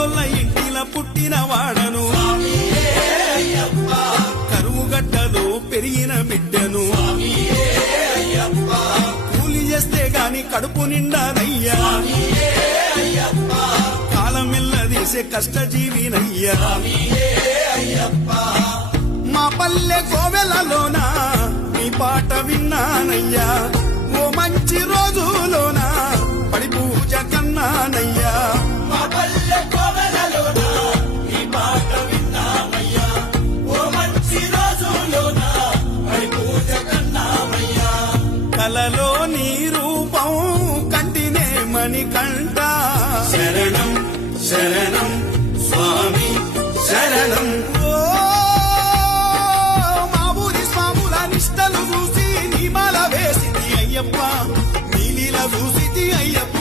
పేదొల్ల ఇంటిల పుట్టిన వాడను. కరువు గట్టలో పెరిగిన బిడ్డను. కూలి చేస్తే గాని కడుపు నిండానయ్యా కాలం మెల్లదీసే కష్టజీవినయ్యా. మా పల్లె కోవెలలోనా మీ పాట విన్నానయ్యా. ఓ మంచి కలలో నీ రూపం కంటినే మణికంఠ. శరణం శరణం స్వామి శరణం. మాబూరి స్వాముల నిష్టలు చూసి నీ మాల వేసింది అయ్యప్ప. నీలిల చూసింది అయ్యప్ప.